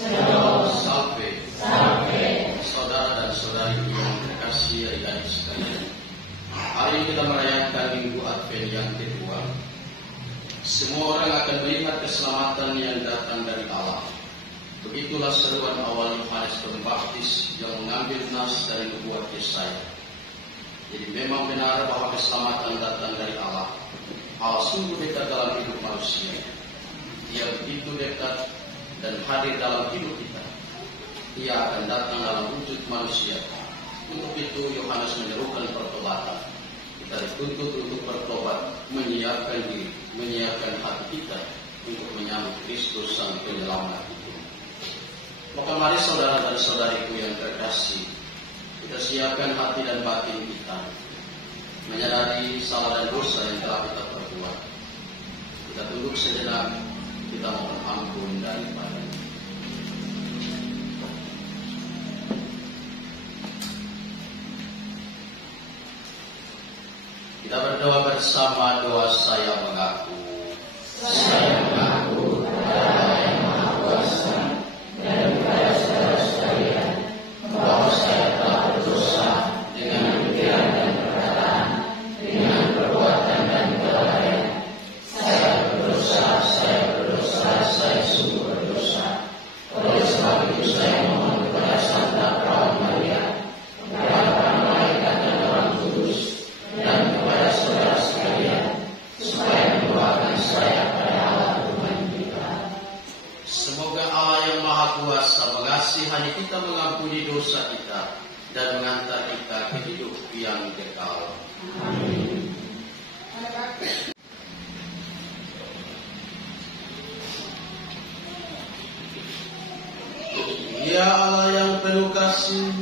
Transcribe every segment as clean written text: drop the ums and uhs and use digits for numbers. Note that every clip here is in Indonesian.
Salve. Saudara dan saudari yang terkasih adik-adik sekalian. Hari ini kita merayakan Minggu Advent yang kedua. Semua orang akan melihat keselamatan yang datang dari Allah. Begitulah seruan awal Yohanes Pembaptis yang mengambil nas dari nubuat Yesaya. Jadi memang benar bahwa keselamatan datang dari Allah. Allah sungguh dekat dalam hidup manusia. Dia begitu dekat dan hadir dalam hidup kita. Dia akan datang dalam wujud manusia. Untuk itu Yohanes menyerukan pertobatan. Kita dituntut untuk bertobat, menyiapkan diri, menyiapkan hati kita untuk menyambut Kristus Sang Penyelamat itu. Maka mari saudara dan saudariku yang terkasih, kita siapkan hati dan batin kita, menyadari salah dan dosa yang telah kita perbuat. Kita tunduk sejenak, kita mohon ampun daripada. Kita berdoa bersama doa saya mengaku. Saya mengaku kepada yang Maha Kuasa dan kepada saudara sekalian bahwa saya telah berdosa dengan pikiran dan perkataan, dengan perbuatan dan kelalaian. Saya berdosa, saya sungguh berdosa. Oleh sebab itu saya mohon kepada Santa Perawan Maria, kepada para malaikat dan orang kudus, dan kepada saudara sekalian, supaya mendoakan saya pada Allah Tuhan kita. Semoga Allah yang Maha Kuasa mengasihani kita, mengampuni dosa kita, dan mengantar kita ke hidup yang kekal. Amin. Ya Allah yang penuh kasih,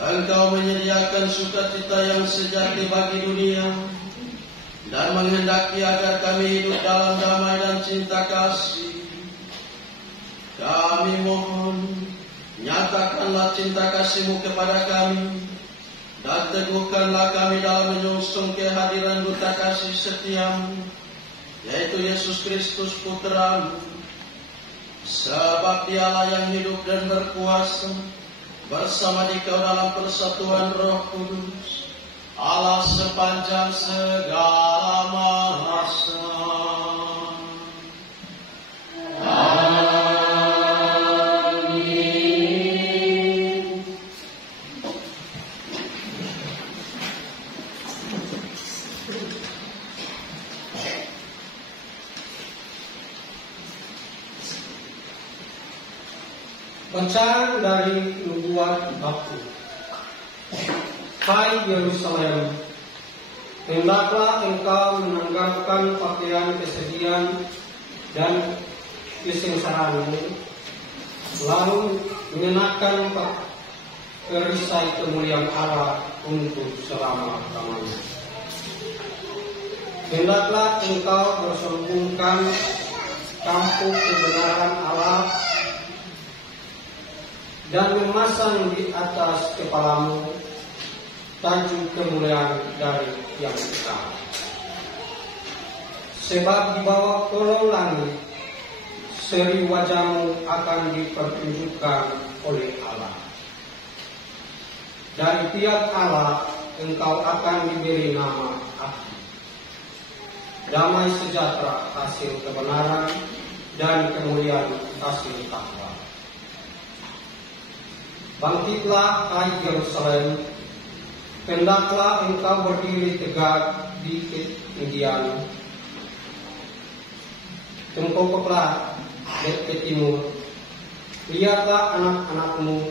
Engkau menyediakan sukacita yang sejati bagi dunia dan menghendaki agar kami hidup dalam damai dan cinta kasih. Kami mohon, nyatakanlah cinta kasih-Mu kepada kami dan teguhkanlah kami dalam menyusung kehadiran duta kasih setiamu, yaitu Yesus Kristus Putra-Mu. Sebab Dialah yang hidup dan berkuasa bersama Dikau dalam persatuan Roh Kudus, Allah sepanjang segala masa. Amin. Bacaan dari nubuat Bakti. Hai Yerusalem, hendaklah engkau menanggalkan pakaian kesedihan dan kesengsaraanmu, lalu mengenakan perisai kemuliaan Allah untuk selama-lamanya. Hendaklah engkau bersombongkan tampuk kebenaran Allah dan memasang di atas kepalamu tajuk kemuliaan dari yang kekal. Sebab di bawah kolong langit seri wajahmu akan dipertunjukkan oleh Allah. Dari pihak Allah engkau akan diberi nama Abdi. Damai sejahtera hasil kebenaran dan kemuliaan hasil takwa. Bangkitlah, hai Yerusalem, hendaklah engkau berdiri tegak di ketinggian. Tengkoklah ke timur. Lihatlah anak-anakmu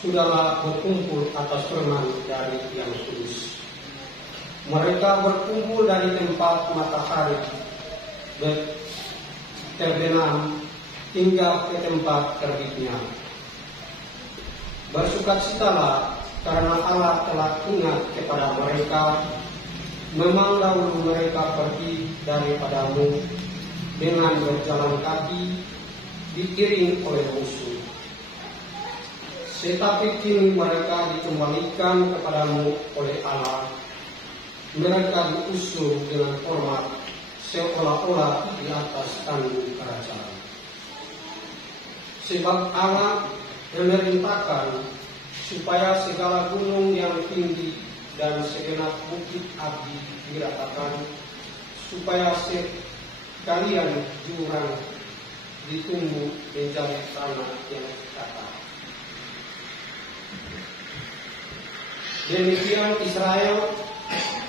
sudahlah berkumpul atas firman dari Yang Kudus. Mereka berkumpul dari tempat matahari terbenam hingga ke tempat terbitnya. Bersukacitalah karena Allah telah ingat kepada mereka. Memang dahulu mereka pergi daripadamu dengan berjalan kaki, diiring oleh musuh. Tetapi kini mereka dikembalikan kepadamu oleh Allah. Mereka diusung dengan hormat seolah-olah di atas tanggung kerajaan. Sebab Allah memerintahkan supaya segala gunung yang tinggi dan segenap bukit api diratakan, supaya sekalian jurang ditumbuh menjadi tanah yang kekal. Demikian Israel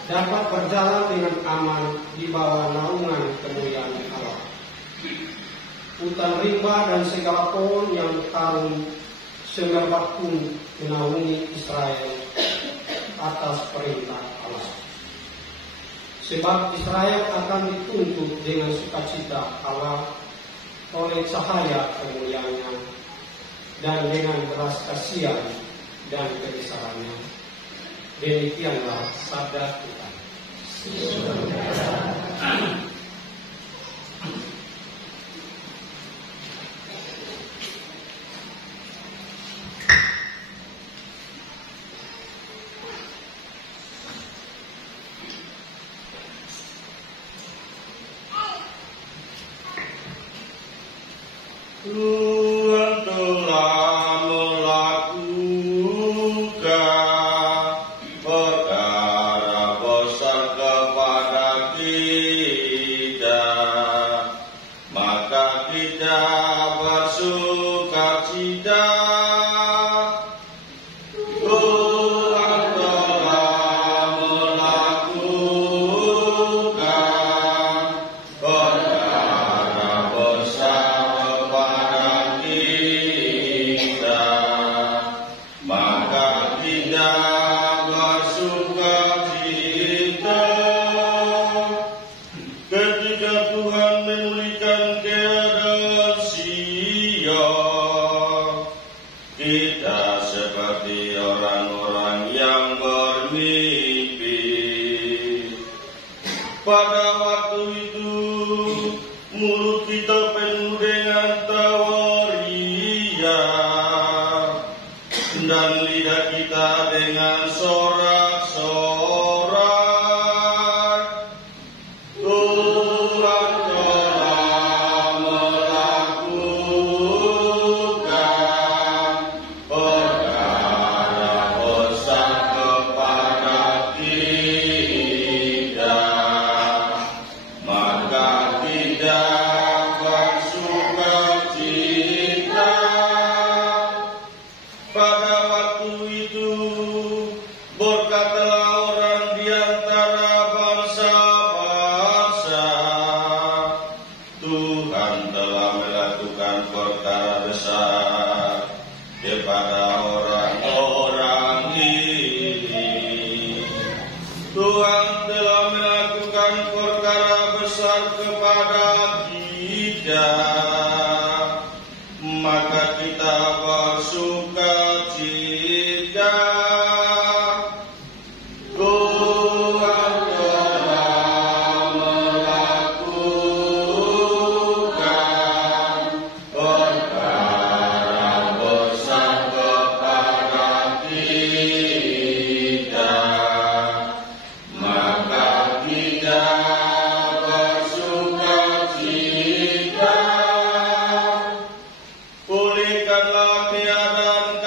dapat berjalan dengan aman di bawah naungan kemuliaan Allah. Hutan rimba dan segala pohon yang karung semerbak pun menaungi Israel atas perintah Allah. Sebab Israel akan dituntut dengan sukacita Allah oleh cahaya kemuliaannya dan dengan belas kasihan dan kebesarannya. Demikianlah sabda Tuhan. Tuhan telah melakukan perkara besar kepada kita, maka kita bersukacita. Tuhan telah melakukan perkara besar kepada kita, maka kita bersukacita. Ketika Tuhan memulihkan keadaan Sion, kita seperti orang-orang yang bermimpi. Pada waktu itu mulut kita penuh dengan tawa ria dan lidah kita dengan sorak-sorai. Tuhan telah melakukan perkara besar kepada kita, maka kita bersukacita. Pada waktu itu berkatalah orang di antara bangsa-bangsa, Tuhan telah melakukan perkara besar kepada orang-orang ini. Tuhan telah melakukan perkara besar kepada kita, maka kita bersukacita. Tuhan telah melakukan perkara besar kepada kita, maka kita bersukacita. Pulihkanlah keadaan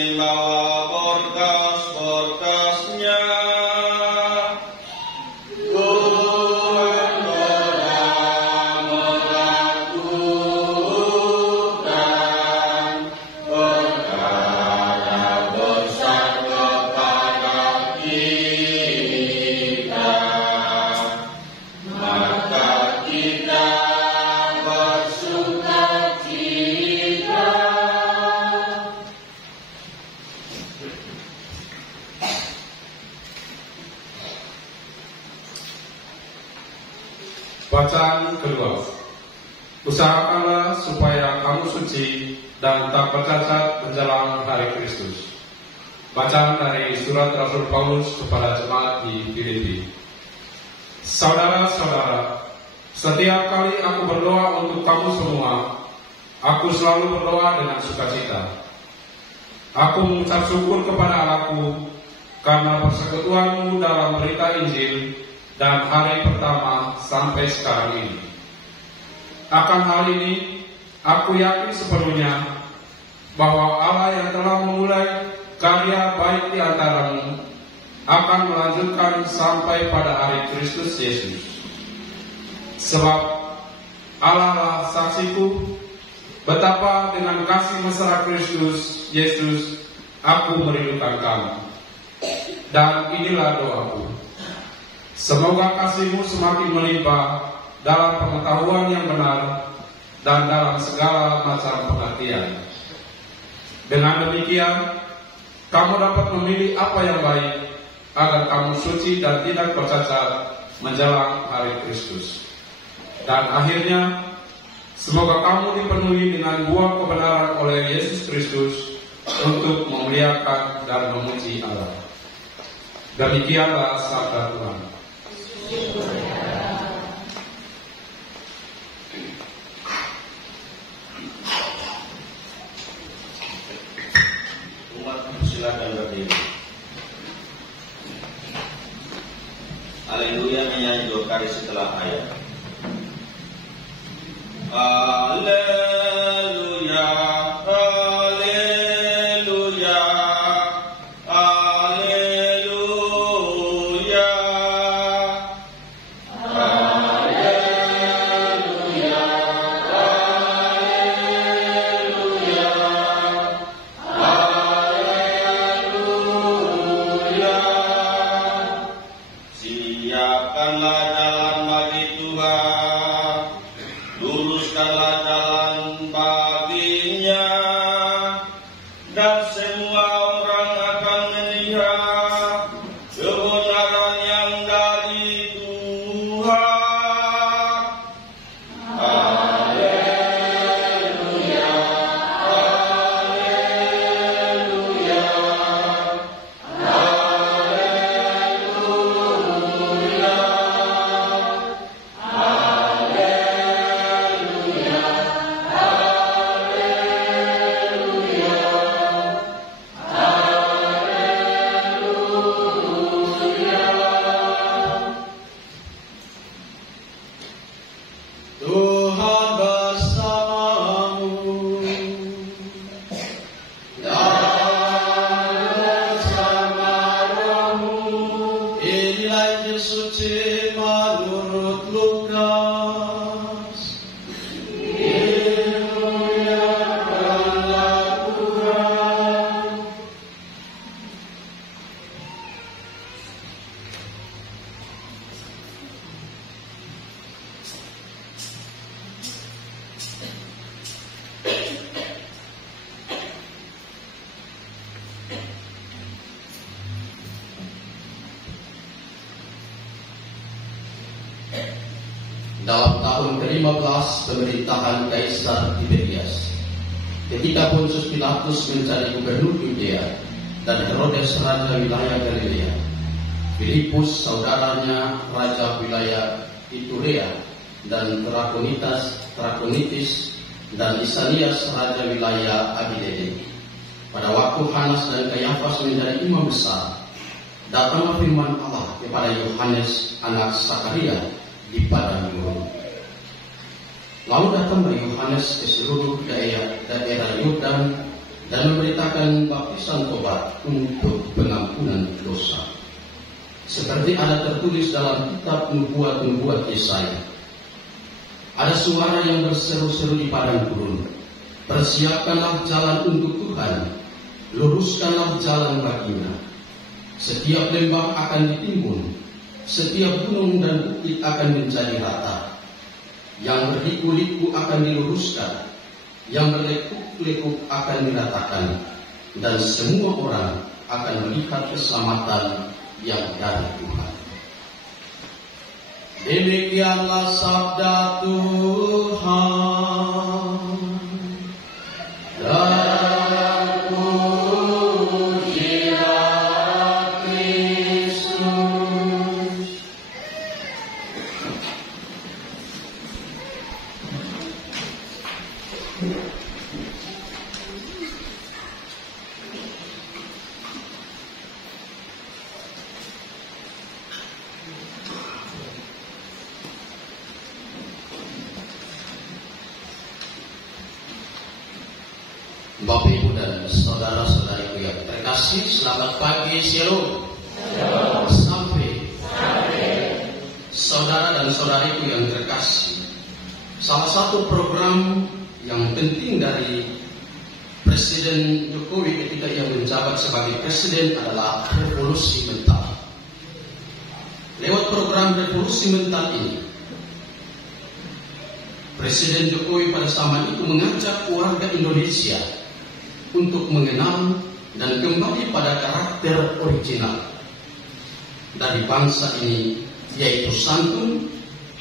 membawa berkas-berkasnya. Bacaan kedua. Usahakanlah supaya kamu suci dan tak bercacat menjelang hari Kristus. Bacaan dari surat Rasul Paulus kepada jemaat di Filipi. Saudara-saudara, setiap kali aku berdoa untuk kamu semua, aku selalu berdoa dengan sukacita. Aku mengucap syukur kepada Allahku karena persekutuanmu dalam berita Injil dan hari pertama sampai sekarang ini. Akan hal ini, aku yakin sepenuhnya bahwa Allah yang telah memulai karya baik di antaramu akan melanjutkan sampai pada hari Kristus Yesus. Sebab Allah lah saksiku betapa dengan kasih mesra Kristus Yesus aku merindukan kamu. Dan inilah doaku. Semoga kasihmu semakin melimpah dalam pengetahuan yang benar dan dalam segala macam pengertian. Dengan demikian, kamu dapat memilih apa yang baik agar kamu suci dan tidak bercacat menjelang hari Kristus. Dan akhirnya, semoga kamu dipenuhi dengan buah kebenaran oleh Yesus Kristus untuk memuliakan dan memuji Allah. Demikianlah sabda Tuhan. Umat silakan berdiri. Haleluya, menyanyi 2 kali setelah ayat. Haleluya, haleluya, haleluya. Siapkanlah jalan bagi Tuhan, luruskanlah jalan baginya, dan semua orang akan melihat kebenaran yang dari Tuhan. Haleluya, haleluya, haleluya, haleluya, Tuhan bersamamu dan bersamamu. Inilah Injil suci menurut Lukas. Dimuliakanlah Tuhan. Dalam tahun ke-15 pemerintahan Kaisar Tiberias, ketika Pontius Pilatus menjadi gubernur Yudea dan Herodes raja wilayah Galilea, Filipus saudaranya raja wilayah Iturea dan Trakonitis dan Lisanias raja wilayah Abilene. Pada waktu Hanas dan Kayafas menjadi imam besar, datanglah firman Allah kepada Yohanes anak Sakaria di padang gurun. Lalu datanglah Yohanes ke seluruh daerah Yordan dan memberitakan baptisan tobat untuk pengampunan dosa. Seperti ada tertulis dalam kitab nubuat-nubuat Yesaya. Ada suara yang berseru-seru di padang gurun, persiapkanlah jalan untuk Tuhan, luruskanlah jalan baginya. Setiap lembah akan ditimbun, setiap gunung dan bukit akan menjadi rata. Yang berliku-liku akan diluruskan, yang berlekuk-lekuk akan diratakan, dan semua orang akan melihat keselamatan yang dari Tuhan. Demikianlah sabda Tuhan. Dan pujilah Kristus. Bapak Ibu dan saudara-saudariku yang terkasih, selamat pagi, Shalom. Sampai. Saudara dan saudariku yang terkasih, salah satu program yang penting dari Presiden Jokowi ketika ia menjabat sebagai presiden adalah revolusi mental. Lewat program revolusi mental ini, Presiden Jokowi pada zaman itu mengajak warga Indonesia untuk mengenal dan kembali pada karakter original dari bangsa ini, yaitu santun,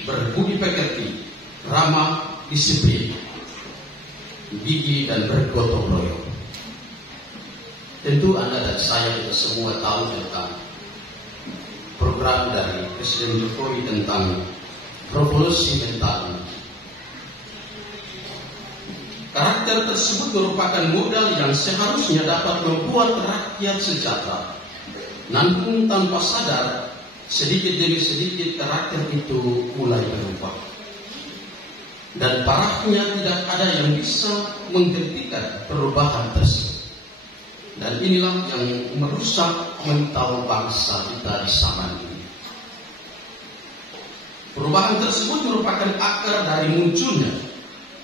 berbudi pekerti, ramah, disiplin, gigih dan bergotong royong. Tentu Anda dan saya kita semua tahu tentang program dari Presiden Jokowi tentang revolusi mental. Karakter tersebut merupakan modal yang seharusnya dapat membuat rakyat sejahtera. Namun tanpa sadar, sedikit demi sedikit karakter itu mulai berubah. Dan parahnya tidak ada yang bisa menghentikan perubahan tersebut. Dan inilah yang merusak mental bangsa kita di zaman ini. Perubahan tersebut merupakan akar dari munculnya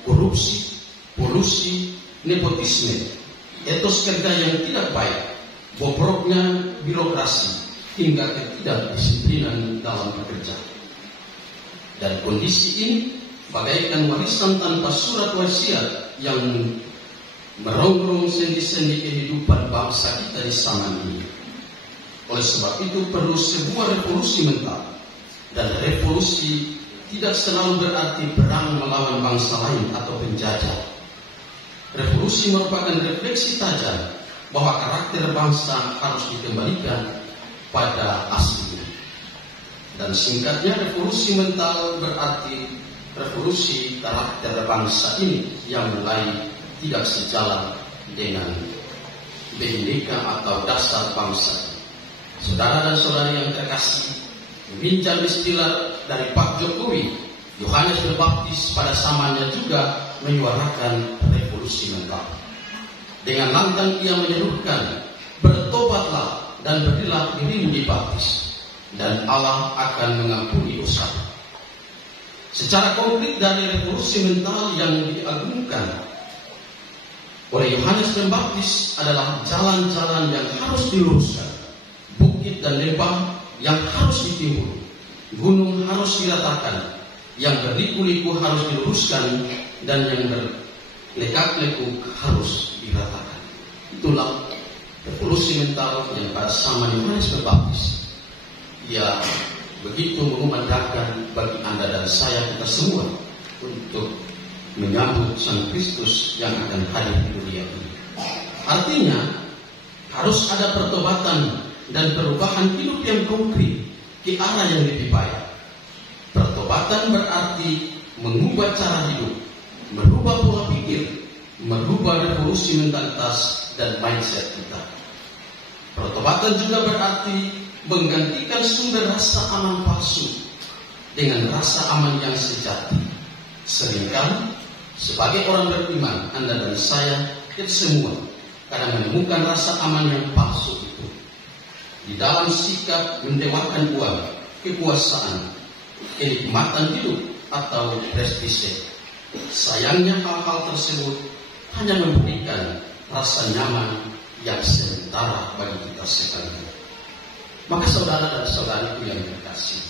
korupsi, polusi, nepotisme, etos kerja yang tidak baik, bobroknya birokrasi, hingga ketidakdisiplinan dalam bekerja. Dan kondisi ini bagaikan warisan tanpa surat wasiat yang merongrong sendi-sendi kehidupan bangsa kita di zaman ini. Oleh sebab itu perlu sebuah revolusi mental, dan revolusi tidak selalu berarti perang melawan bangsa lain atau penjajah. Revolusi merupakan refleksi tajam bahwa karakter bangsa harus dikembalikan pada aslinya. Dan singkatnya, revolusi mental berarti revolusi karakter bangsa ini yang mulai tidak sejalan dengan BINEKA atau dasar bangsa. Saudara dan saudari yang terkasih, meminjam istilah dari Pak Jokowi, Yohanes Pembaptis pada zamannya juga menyuarakan revolusi mental. Dengan lantang ia menyerukan, bertobatlah dan berilah dirimu dibaptis, dan Allah akan mengampuni dosa. Secara konkret dari revolusi mental yang diagungkan oleh Yohanes Pembaptis adalah jalan-jalan yang harus diluruskan, bukit dan lembah yang harus ditimbun, gunung harus diratakan, yang berliku-liku harus diluruskan, dan yang berlekak-lekuk harus diratakan. Itulah revolusi mental yang pada zaman Yohanes Pembaptis ia begitu mengumandangkan bagi Anda dan saya, kita semua, untuk menyambut Sang Kristus yang akan hadir di dunia ini. Artinya harus ada pertobatan dan perubahan hidup yang konkret ke arah yang lebih baik. Pertobatan berarti mengubah cara hidup, merubah pola pikir, merubah revolusi mentalitas dan mindset kita. Pertobatan juga berarti menggantikan sumber rasa aman palsu dengan rasa aman yang sejati. Seringkali sebagai orang beriman, Anda dan saya, kita semua karena menemukan rasa aman yang palsu itu di dalam sikap mendewakan uang, kekuasaan, kenikmatan hidup, atau prestise. Sayangnya hal-hal tersebut hanya memberikan rasa nyaman yang sementara bagi kita sekalian. Maka saudara dan saudariku yang terkasih,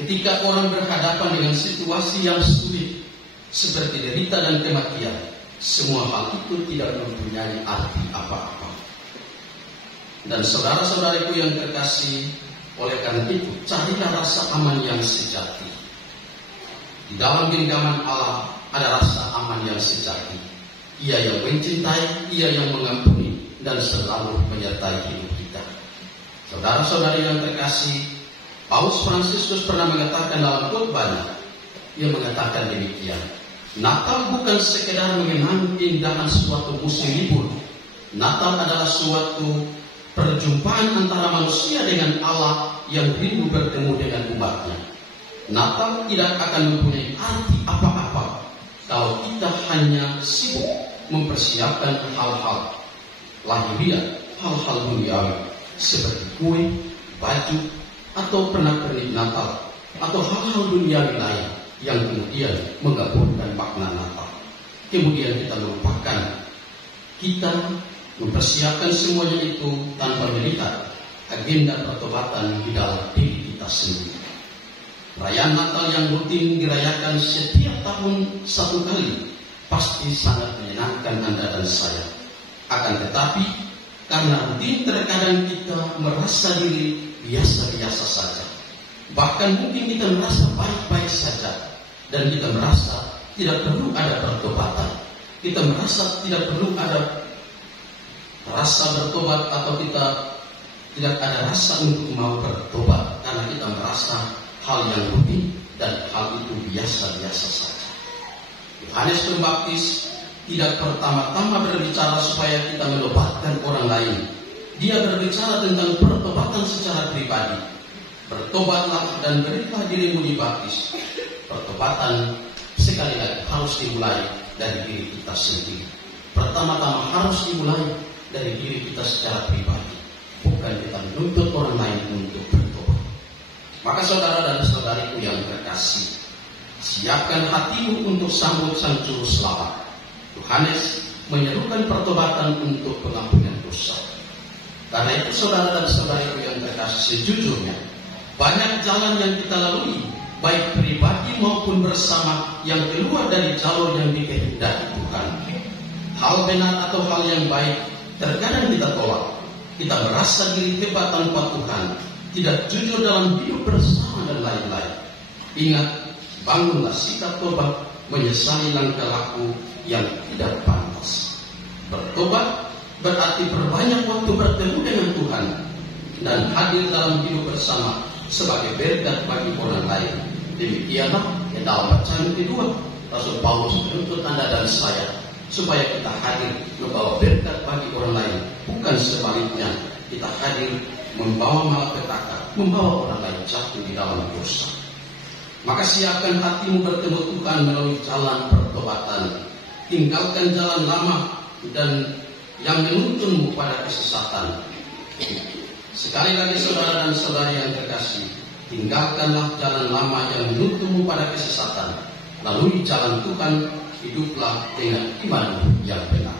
ketika orang berhadapan dengan situasi yang sulit seperti derita dan kematian, semua hal itu tidak mempunyai arti apa-apa. Dan saudara-saudariku yang terkasih, oleh karena itu carilah rasa aman yang sejati. Di dalam genggaman Allah ada rasa aman yang sejati. Ia yang mencintai, Ia yang mengampuni, dan selalu menyertai hidup kita. Saudara-saudari yang terkasih, Paus Fransiskus pernah mengatakan dalam khotbahnya, ia mengatakan demikian: Natal bukan sekedar mengenang keindahan suatu musim libur. Natal adalah suatu perjumpaan antara manusia dengan Allah yang rindu bertemu dengan umatnya. Natal tidak akan mempunyai arti apa-apa kalau kita hanya sibuk mempersiapkan hal-hal lahiriah, hal-hal duniawi seperti kue, baju, atau pernak-pernik Natal, atau hal-hal duniawi lain yang kemudian menggabungkan makna Natal. Kemudian kita melupakan, kita mempersiapkan semuanya itu tanpa melihat agenda pertobatan di dalam diri kita sendiri. Perayaan Natal yang rutin dirayakan setiap tahun satu kali pasti sangat menyenangkan Anda dan saya. Akan tetapi, karena rutin terkadang kita merasa diri biasa-biasa saja. Bahkan mungkin kita merasa baik-baik saja. Dan kita merasa tidak perlu ada pertobatan. Kita merasa tidak perlu ada rasa bertobat, atau kita tidak ada rasa untuk mau bertobat, karena kita merasa hal yang rutin dan hal itu biasa-biasa saja. Yohanes Pembaptis tidak pertama-tama berbicara supaya kita menobatkan orang lain. Dia berbicara tentang pertobatan secara pribadi. Bertobatlah dan berilah dirimu dibaptis. Pertobatan sekali lagi harus dimulai dari diri kita sendiri. Pertama-tama harus dimulai dari diri kita secara pribadi, bukan kita menuntut orang lain untuk bertobat. Maka saudara dan saudariku yang terkasih, siapkan hatimu untuk sambut Sang Juru Selamat. Yohanes menyerukan pertobatan untuk pengampunan dosa. Karena itu saudara dan saudariku yang terkasih, sejujurnya banyak jalan yang kita lalui, baik pribadi maupun bersama, yang keluar dari jalur yang dikehendaki Tuhan. Hal benar atau hal yang baik terkadang kita tolak. Kita merasa diri hebat tanpa Tuhan, tidak jujur dalam hidup bersama dan lain-lain. Ingat, bangunlah sikap tobat, menyesali langkah laku yang tidak pantas. Bertobat berarti perbanyak waktu bertemu dengan Tuhan dan hadir dalam hidup bersama sebagai berkat bagi orang lain. Demikianlah yang dalam bacaan kedua Rasul Paulus menuntut Anda dan saya supaya kita hadir membawa berkat bagi orang lain, bukan sebaliknya kita hadir membawa malapetaka, membawa orang lain jatuh di dalam dosa. Maka siapkan hatimu bertemu Tuhan melalui jalan pertobatan. Tinggalkan jalan lama dan yang menuntunmu pada kesesatan. Sekali lagi saudara dan saudari yang terkasih, tinggalkanlah jalan lama yang menuntunmu pada kesesatan. Lalui jalan Tuhan, hiduplah dengan iman yang benar.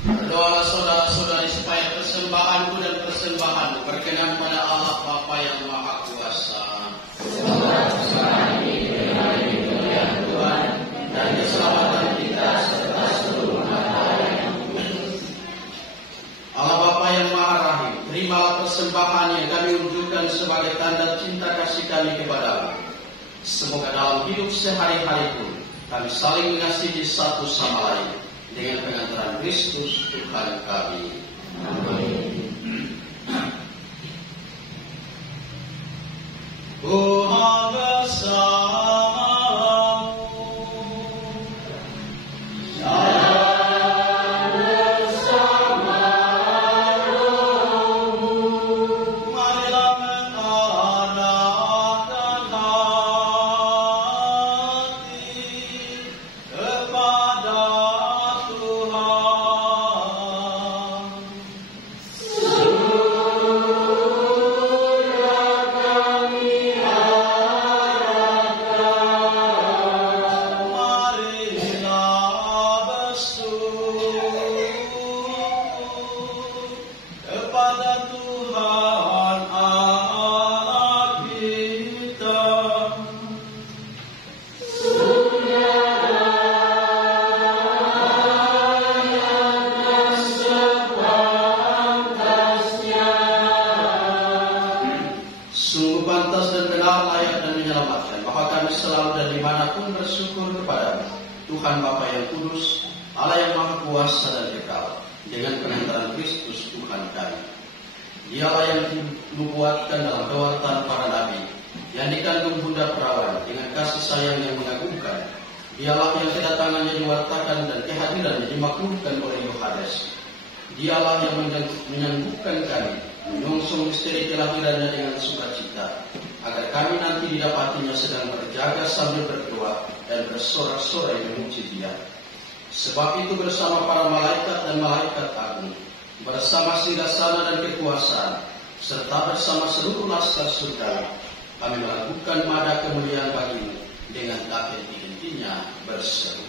Berdoalah saudara-saudari supaya persembahanku dan persembahanmu berkenan pada Allah Bapa yang Maha Kuasa. Tuhan dan keselamatan kita serta seluruh Allah Bapa yang Maha Rahim, terimalah persembahan yang kami wujudkan sebagai tanda cinta kasih kami kepadamu. Semoga dalam hidup sehari-hari pun kami saling mengasihi satu sama lain dengan pengantaran Kristus Tuhan kami. Amin. Tuhan bersamamu. Marilah mengharap benar, layak, dan menyelamatkan, maka kami selalu dan dimanapun bersyukur kepada Tuhan Bapa yang kudus, Allah yang maha kuasa dan kekal, dengan pengantaran Kristus Tuhan kami. Dialah yang dinubuatkan dalam pewartaan para nabi, yang dikandung bunda perawan dengan kasih sayang yang mengagumkan. Dialah yang kedatangannya diwartakan dan kehadirannya dimaklumkan oleh Yohanes. Dialah yang menyangguhkan kami menyongsong misteri kelahirannya dengan sukacita, agar kami nanti didapatinya sedang berjaga sambil berdoa dan bersorak-sorai memuji Dia. Sebab itu bersama para malaikat dan malaikat agung, bersama singgasana dan kekuasaan, serta bersama seluruh laskar surga, kami melakukan nada kemuliaan bagimu dengan takbir intinya berseru.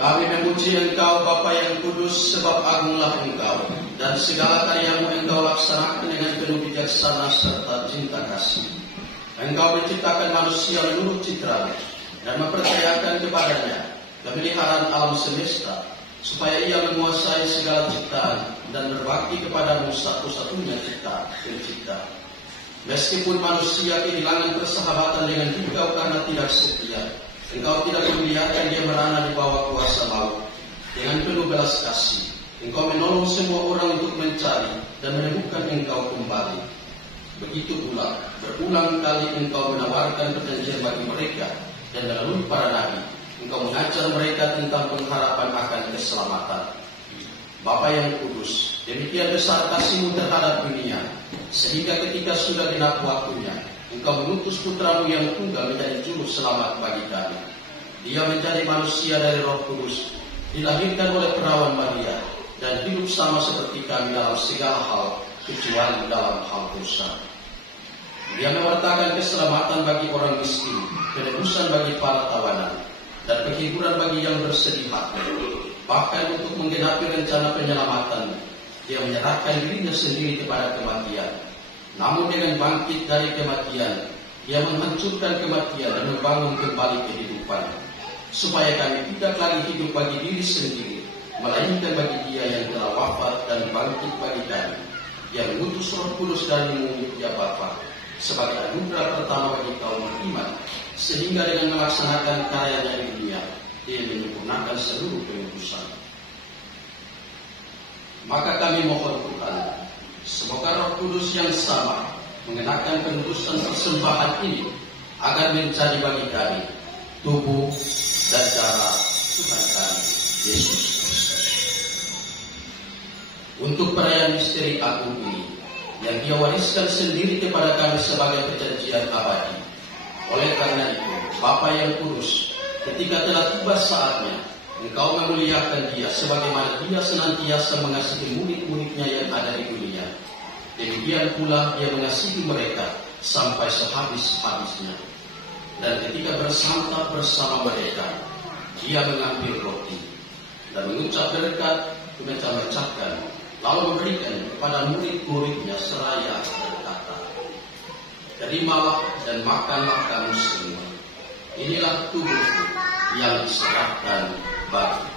Kami memuji Engkau Bapa yang kudus, sebab agunglah Engkau, dan segala karyamu Engkau laksanakan dengan penuh bijaksana serta cinta kasih. Engkau menciptakan manusia menurut citramu dan mempercayakan kepadanya pemeliharaan alam semesta, supaya ia menguasai segala ciptaan dan berbakti kepadamu satu-satunya pencipta. Meskipun manusia kehilangan persahabatan dengan Engkau karena tidak setia, Engkau tidak membiarkan dia merana di bawah kuasa maut. Dengan penuh belas kasih, Engkau menolong semua orang untuk mencari dan menemukan Engkau kembali. Begitu pula, berulang kali Engkau menawarkan perjanjian bagi mereka, dan melalui para nabi, Engkau mengajar mereka tentang pengharapan akan keselamatan. Bapa yang kudus, demikian besar kasih-Mu terhadap dunia, sehingga ketika sudah genap waktunya, Engkau mengutus putramu yang tunggal menjadi juru selamat bagi kami. Dia menjadi manusia dari Roh Kudus, dilahirkan oleh perawan Maria, dan hidup sama seperti kami dalam segala hal, kecuali dalam hal dosa. Dia mewartakan keselamatan bagi orang miskin, penebusan bagi para tawanan, dan penghiburan bagi yang bersedih hati. Bahkan untuk menggenapi rencana penyelamatan, Dia menyerahkan dirinya sendiri kepada kematian. Namun dengan bangkit dari kematian, Dia menghancurkan kematian dan membangun kembali kehidupan, supaya kami tidak lagi hidup bagi diri sendiri, melainkan bagi Dia yang telah wafat dan bangkit bagi kami. Dia mengutus Roh Kudus dari-Mu, ya Bapa, sebagai anugerah pertama bagi kaum beriman, sehingga dengan melaksanakan karyanya di dunia, Dia menyempurnakan seluruh penebusan. Maka kami mohon Tuhan, semoga Roh Kudus yang sama mengenakan penebusan persembahan ini, agar menjadi bagi kami tubuh dan darah Tuhan kami Yesus Kristus. Untuk perayaan misteri agung ini, yang Dia wariskan sendiri kepada kami sebagai perjanjian abadi. Oleh karena itu, Bapa yang kudus, ketika telah tiba saatnya, Engkau memuliakan Dia sebagaimana Dia senantiasa mengasihi murid-murid-Nya yang ada di dunia. Demikian pula Dia mengasihi mereka sampai sehabis-habisnya. Dan ketika bersantap bersama mereka, Dia mengambil roti dan mengucap berkat, memecah-mecahkan, lalu memberikan kepada murid-muridnya seraya berkata, "Terimalah dan makanlah kamu semua. Inilah tubuhku yang diserahkan bagi."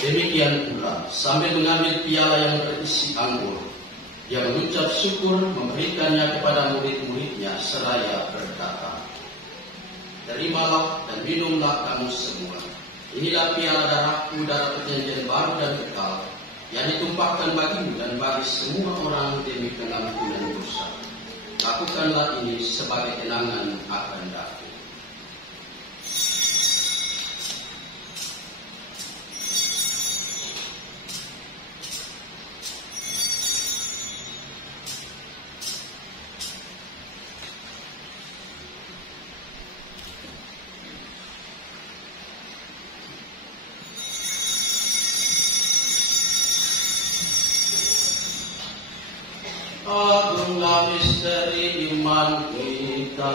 Demikian pula, sambil mengambil piala yang berisi anggur, Dia mengucap syukur, memberikannya kepada murid-muridnya seraya berkata, "Terimalah dan minumlah kamu semua. Inilah piala darahku, darah perjanjian baru dan kekal, yang ditumpahkan bagimu dan bagi semua orang demi pengampunan dosa. Lakukanlah ini sebagai kenangan akan aku." Agunglah misteri iman kita.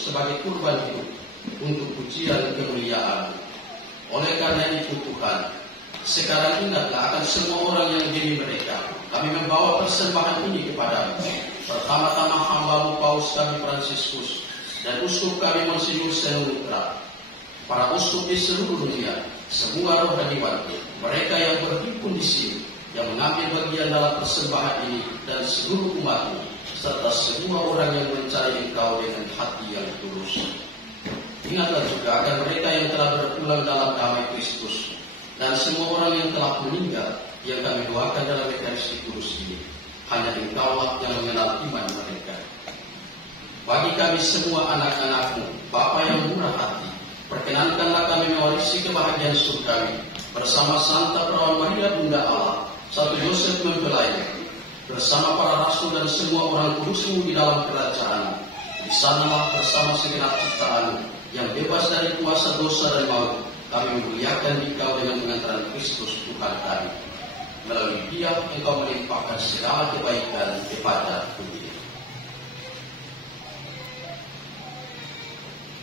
Sebagai kurban hidup untuk pujian kemuliaan. Oleh karena itu Tuhan, sekarang ingatlah akan semua orang yang diri mereka. Kami membawa persembahan ini kepadamu. Pertama-tama hamba-Mu Paus kami Fransiskus dan uskup kami Monsinyur Senunutra, para uskup di seluruh dunia, semua rohaniwan, mereka yang berhimpun di sini, yang mengambil bagian dalam persembahan ini dan seluruh umat-Mu, serta semua orang yang mencari Engkau dengan hati yang tulus. Ingatlah juga akan mereka yang telah berpulang dalam damai Kristus dan semua orang yang telah meninggal yang kami doakan dalam Ekaristi Kudus ini. Hanya Engkaulah yang mengenal iman mereka. Bagi kami semua anak-anak-Mu, Bapa yang murah hati, perkenankanlah kami mewarisi kebahagiaan surgawi bersama Santa Perawan Maria Bunda Allah, Satu Yosef Mempelai, bersama para rasul dan semua orang kudus-Mu di dalam kerajaan. Di sanalah bersama segenap ciptaan yang bebas dari kuasa dosa dan maut, kami memuliakan Engkau dengan pengantaran Kristus Tuhan kami. Melalui Dia Engkau melimpahkan segala kebaikan kepada dunia.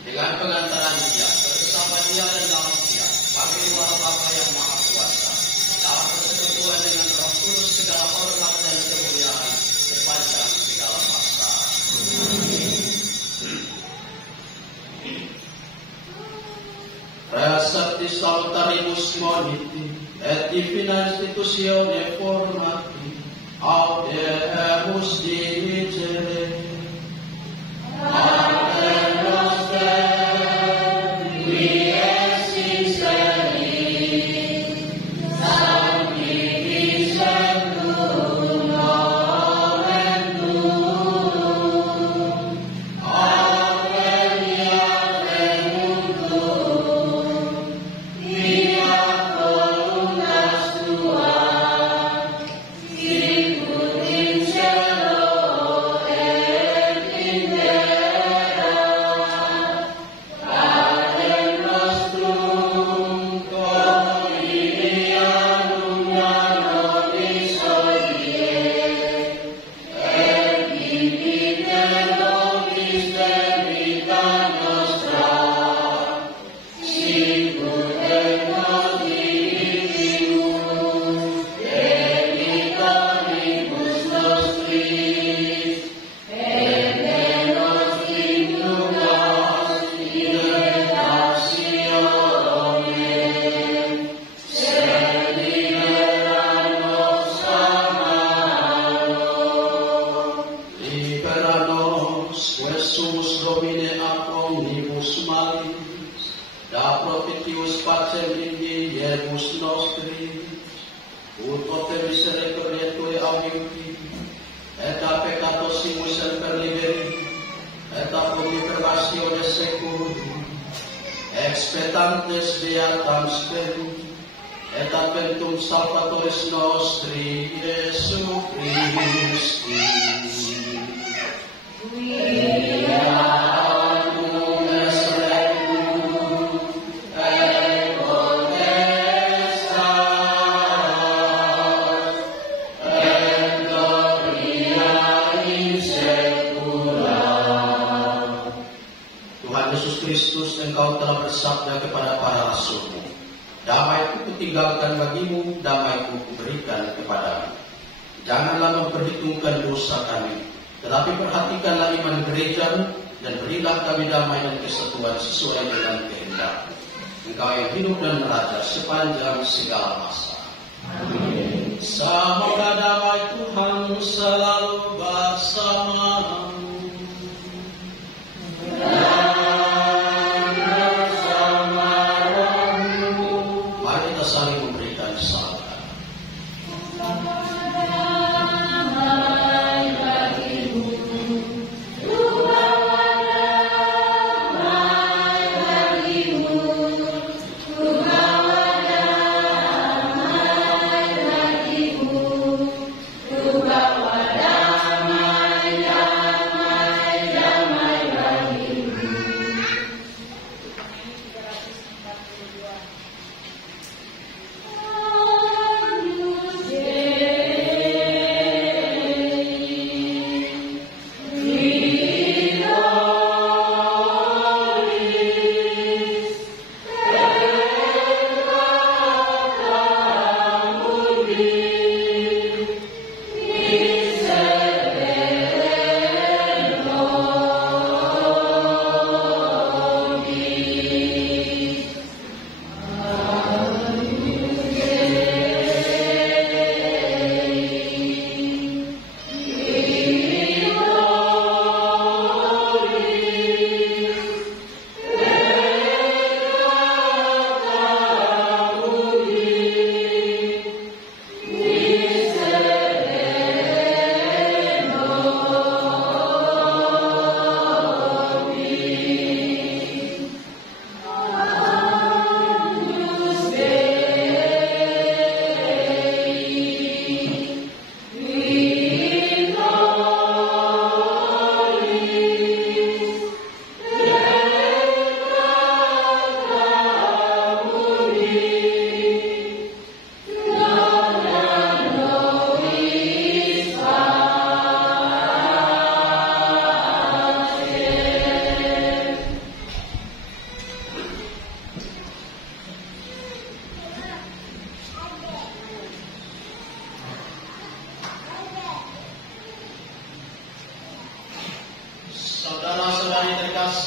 Dengan pengantaran Dia, bersama Dia dan dalam Dia, kami memohon Bapa yang Maha Kuasa, dalam persekutuan dengan Roh Kudus segala hormat dan kemuliaan sepanjang segala masa. Reasati saltaribus moniti et divina institutione formati audemus dicere. Amen. Expectantes beatam spem, et adventum Salvatoris nostri Iesu Christi. Engkau telah bersabda kepada para rasul-Mu, damai-Ku kutinggalkan bagimu, damai-Ku kuberikan kepadamu. Janganlah memperhitungkan dosa kami, tetapi perhatikanlah iman gereja-Mu, dan berilah kami damai dan kesatuan sesuai dengan kehendak-Mu. Engkau yang hidup dan meraja sepanjang segala masa. Amin. Semoga damai Tuhan selalu bersamamu.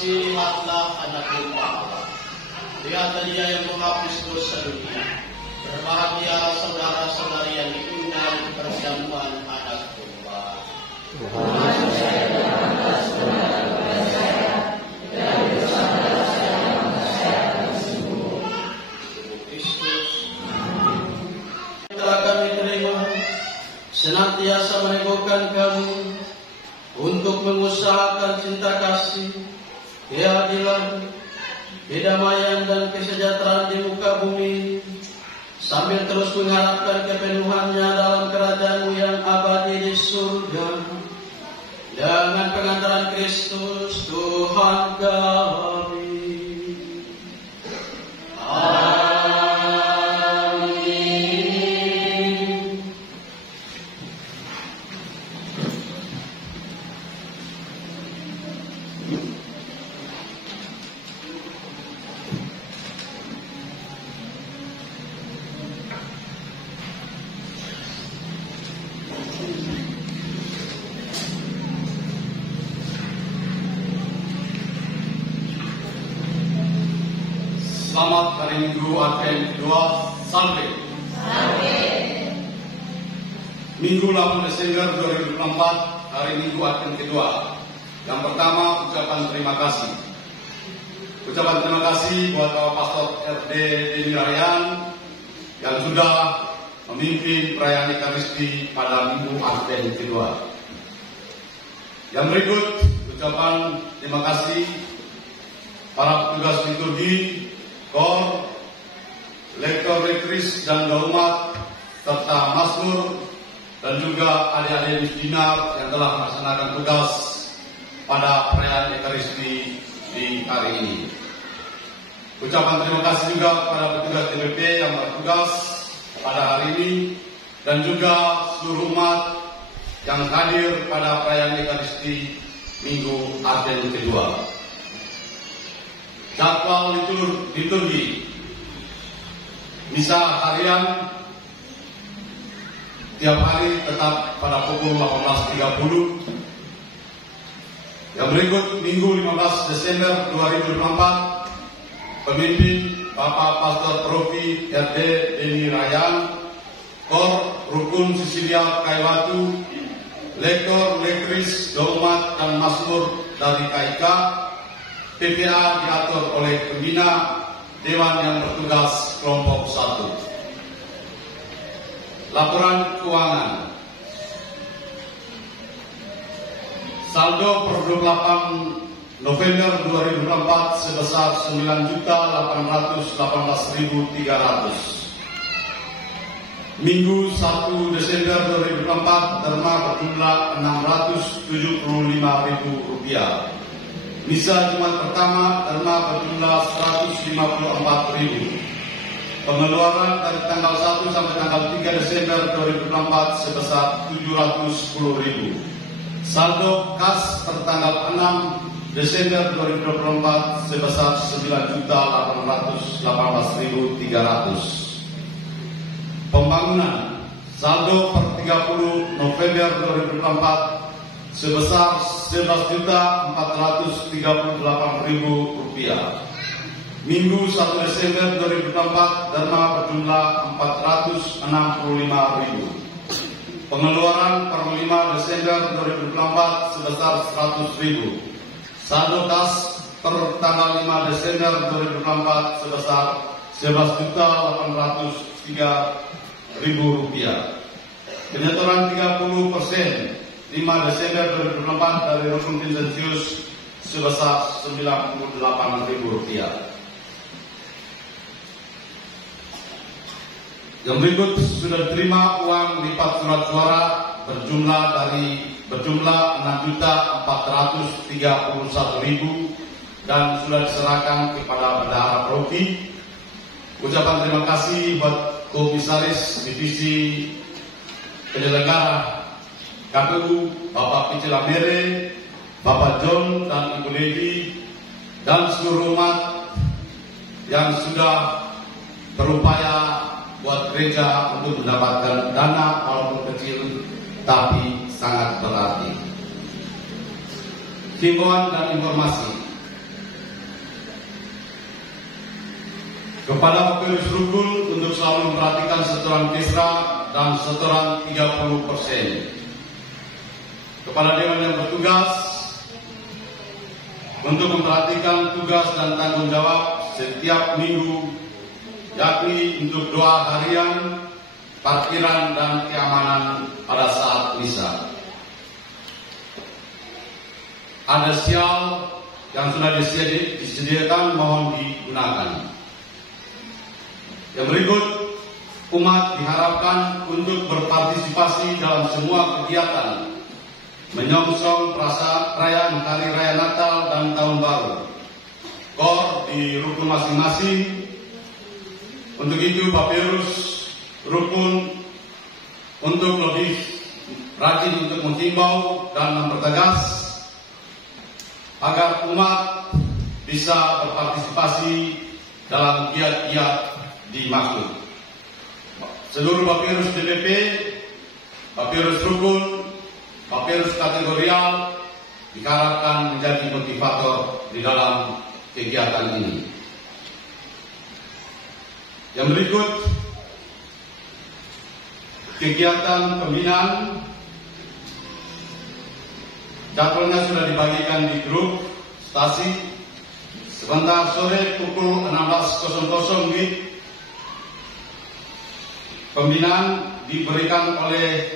lihatlah anak domba Allah. Lihatlah dia yang menghapus dosa dunia. Berbahagia saudara-saudari yang diundang perjamuan anak domba. Senantiasa meneguhkan kamu untuk mengusahakan cinta kasih, keadilan, kedamaian dan kesejahteraan di muka bumi, sambil terus mengharapkan kepenuhannya dalam kerajaan-Mu yang abadi di surga. Dengan pengantaran Kristus Tuhan kami. Selamat hari Minggu Advent kedua, Salve. Minggu 8 Desember 2024, hari Minggu Advent kedua. Yang pertama, ucapan terima kasih. Ucapan terima kasih buat Bapak Pastor RD Deni Ryan yang sudah memimpin perayaan Ekaristi pada Minggu Advent kedua. Yang berikut, ucapan terima kasih para petugas liturgi, KOR, lektor lektris dan umat, serta Mazmur, dan juga adik-adik misdinar yang telah melaksanakan tugas pada perayaan Ekaristi di hari ini. Ucapan terima kasih juga kepada petugas DPP yang bertugas pada hari ini, dan juga seluruh umat yang hadir pada perayaan Ekaristi Minggu Advent kedua. Jadwal liturgi misa harian tiap hari tetap pada pukul 18.30. Yang berikut, Minggu 15 Desember 2024, pemimpin Bapak Pastor Profi RD Deni Ryan, KOR Rukun Sisilia Kaiwatu, lektor lektris Daumat dan Mazmur dari KIK. PPA diatur oleh pembina Dewan yang bertugas kelompok 1. Laporan keuangan. Saldo per 28 November 2024 sebesar 9.818.300. Minggu 1 Desember 2024 derma berjumlah Rp675.000. Misa Jumat pertama derma berjumlah 154.000. Pengeluaran dari tanggal 1 sampai tanggal 3 Desember 2024 sebesar 710.000. Saldo kas per tanggal 6 Desember 2024 sebesar 9.818.300. Pembangunan. Saldo per 30 November 2024 sebesar Rp11.438.000. Minggu 1 Desember 2024 derma berjumlah 465.000. Pengeluaran per 5 Desember 2024 sebesar 100.000. Saldo kas per tanggal 5 Desember 2024 sebesar Rp11.803.000. Penyetoran 30% 5 Desember 2024 dari Rukun Vincentius sebesar Rp98.000. Yang berikut sudah diterima uang lipat surat suara berjumlah 6.431.000 dan sudah diserahkan kepada Bendahara Profi. Ucapan terima kasih buat Komisaris Divisi Penyelenggara KPU Bapak Picela Mere, Bapak John dan Ibu Lady, dan seluruh umat yang sudah berupaya buat gereja untuk mendapatkan dana walaupun kecil tapi sangat berarti. Himbauan dan informasi kepada pengurus rukun untuk selalu memperhatikan setoran Kisra dan setoran 30%. Kepada Dewan yang bertugas untuk memperhatikan tugas dan tanggung jawab setiap minggu, yakni untuk doa harian, parkiran, dan keamanan pada saat misa. Ada sial yang sudah disediakan, mohon digunakan. Yang berikut, umat diharapkan untuk berpartisipasi dalam semua kegiatan menyongsong perayaan Hari Raya Natal dan Tahun Baru. KOR di rukun masing-masing. Untuk itu, Papirus rukun untuk lebih rajin untuk menghimbau dan mempertegas agar umat bisa berpartisipasi dalam giat-giat dimaksud. Seluruh Papirus DPP, Papirus rukun, Papirus kategorial diharapkan menjadi motivator di dalam kegiatan ini. Yang berikut kegiatan pembinaan jadwalnya sudah dibagikan di grup stasi. Sebentar sore pukul 16.00 WIB pembinaan diberikan oleh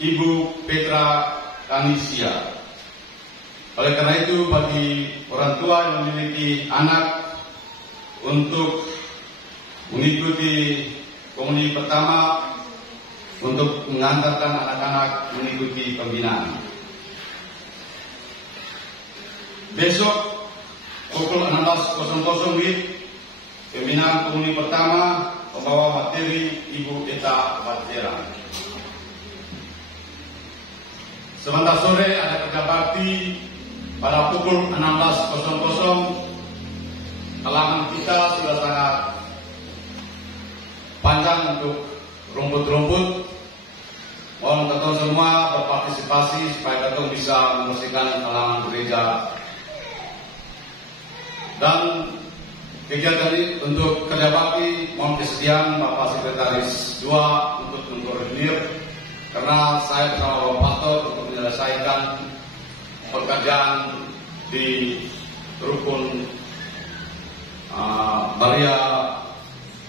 Ibu Petra Kanisia. Oleh karena itu, bagi orang tua yang memiliki anak untuk mengikuti komuni pertama, untuk mengantarkan anak-anak mengikuti pembinaan. Besok pukul 16.00 WIB pembinaan komuni pertama membawa materi Ibu Eta Batera. Sebentar sore ada kerja bakti pada pukul 16.00. Halaman kita sudah sangat panjang untuk rumput-rumput. Mohon ketong semua berpartisipasi supaya ketong bisa membersihkan halaman gereja. Dan kegiatan ini untuk kerja bakti mohon kesediaan Bapak Sekretaris 2 untuk mengkoordinir, karena saya bersama Bapak Pastor untuk menyelesaikan pekerjaan di rukun Maria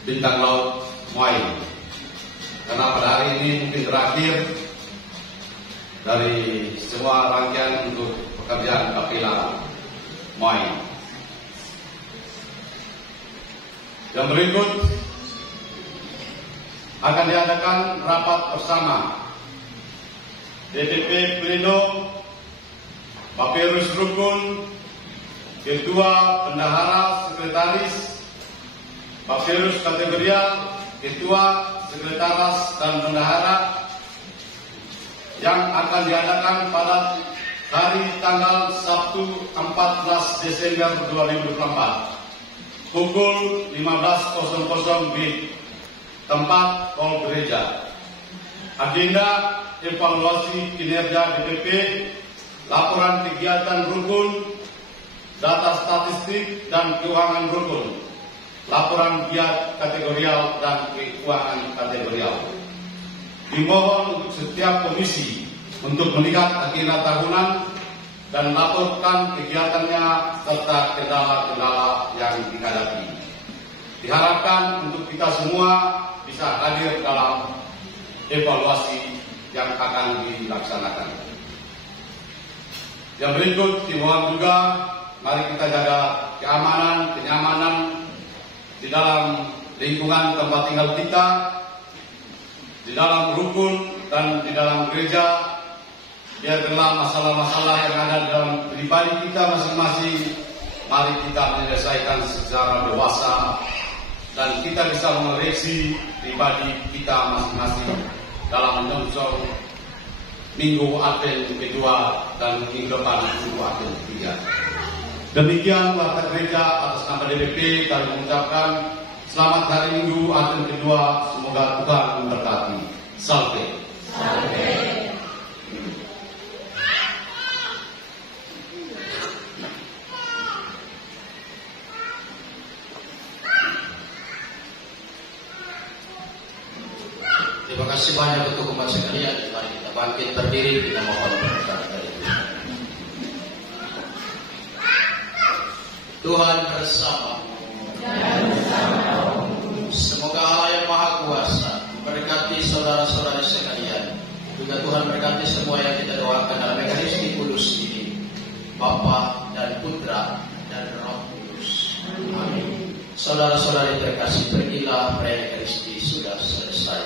Bintang Laut Muai. Karena pada hari ini mungkin terakhir dari semua rangkaian untuk pekerjaan Kapela Muai. Yang berikut akan diadakan rapat bersama DPP Pleno, Papirus Rukun, Ketua Bendahara Sekretaris, Papirus Kategorial, Ketua Sekretaris dan Bendahara, yang akan diadakan pada hari tanggal Sabtu 14 Desember 2024. Pukul 15.00 WIB, tempat Hall Gereja. Agenda evaluasi kinerja DPP, laporan kegiatan rukun, data statistik dan keuangan rukun, laporan giat kategorial dan keuangan kategorial. Dimohon untuk setiap komisi untuk melihat agenda tahunan dan laporkan kegiatannya serta kendala-kendala yang dihadapi. Diharapkan untuk kita semua bisa hadir dalam evaluasi yang akan dilaksanakan. Yang berikut dimohon juga, mari kita jaga keamanan, kenyamanan di dalam lingkungan tempat tinggal kita, di dalam rukun dan di dalam gereja. Biarlah masalah-masalah yang ada dalam pribadi kita masing-masing, mari kita menyelesaikan secara dewasa dan kita bisa mengoreksi pribadi kita masing-masing dalam menyongsong Minggu Advent kedua dan minggu depan Minggu Advent ketiga. Demikian warta gereja atas nama DPP kami mengucapkan selamat hari Minggu Advent kedua, semoga Tuhan memberkati. Salve. Salve. Terima kasih banyak untuk umat sekalian. Mari kita bangkit berdiri, kita mohon berkat dari Tuhan. Tuhan bersamamu. Semoga Allah yang Maha Kuasa memberkati saudara-saudara sekalian. Juga Tuhan berkati semua yang kita doakan dalam Ekaristi Kudus ini, Bapa dan Putra dan Roh Kudus. Amin. Saudara-saudari terkasih, pergilah perayaan Ekaristi sudah selesai.